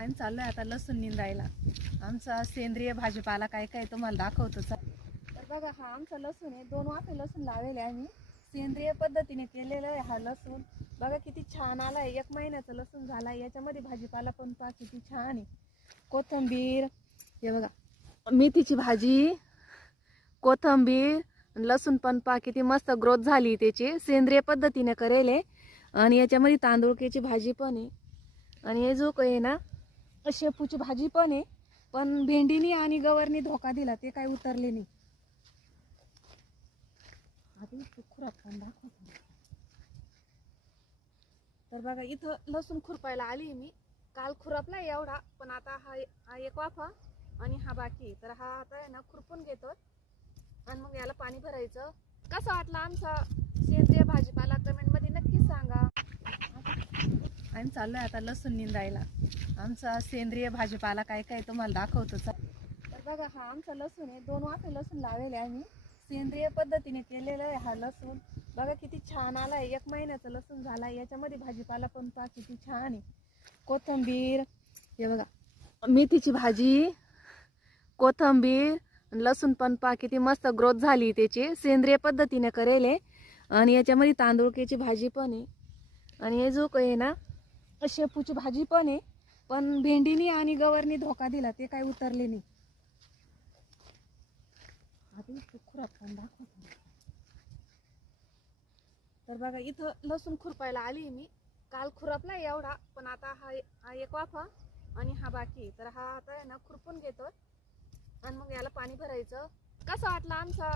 आम्ही आहे आता लसूण निंदायला. आमचा सेंद्रिय भाजीपाला काय काय तुम्हाला दाखवतो. तर बघा हा आमचा लसूण आहे. दोन वाफे लसूण लावलेले आम्ही. सेंद्रिय पद्धतीने केलेला आहे हा लसूण. बघा किती छान आला आहे एक महिन्याचा लसूण झाला आहे याच्यामध्ये भाजीपाला पण पहा किती छान आहे. कोथिंबीर. हे बघा. मेथीची भाजी कोथिंबीर लसूण पण पहा किती मस्त ग्रोथ झाली त्याची. सेंद्रिय पद्धतीने करेल आहे आणि याच्यामध्ये तांदूळक्याची भाजी पण आहे. आणि हे जो काही आहे ना शेपूची भाजी पण आहे पण भेंडीनी आणि गवरनी धोका दिला ते काही उतरले नाही. तर बघा इथं लसूण खुरपायला आली मी. काल खुरपला एवढा पण आता हा हा एक वाफा आणि हा बाकी तर हा आता आहे ना खुरपून घेतो आणि मग याला पाणी भरायचं. कसं वाटलं आमचा सेंद्रिय भाजीपाला? कमेंट आम्ही चाललोय आता लसूण निंदायला. आमचा सेंद्रिय भाजीपाला काय काय तुम्हाला दाखवतो. तर बघा हा आमचा लसूण आहे. दोन वाफे लसूण लावलेले आम्ही. सेंद्रिय पद्धतीने केलेला आहे हा लसूण. बघा किती छान आला आहे एक महिन्याचा लसूण झाला आहे याच्यामध्ये भाजीपाला पण पहा किती छान आहे. कोथिंबीर. हे बघा. मेथीची भाजी कोथिंबीर लसूण पण पहा किती मस्त ग्रोथ झाली त्याची. सेंद्रिय पद्धतीने करेल. आहे आणि याच्यामध्ये तांदूळकेची भाजी पण आहे. आणि हे जो काही आहे ना शेपूची भाजी पण आहे पण भेंडीनी आणि गवरनी धोका दिला ते काही उतरले नाही. आधी तर बघा इथं लसूण खुरपायला आली मी. काल खुरपला एवढा पण आता हा हा एक वाफा आणि हा बाकी तर हा आता आहे ना खुरपून घेतो आणि मग याला पाणी भरायचं. कसं वाटलं आमचा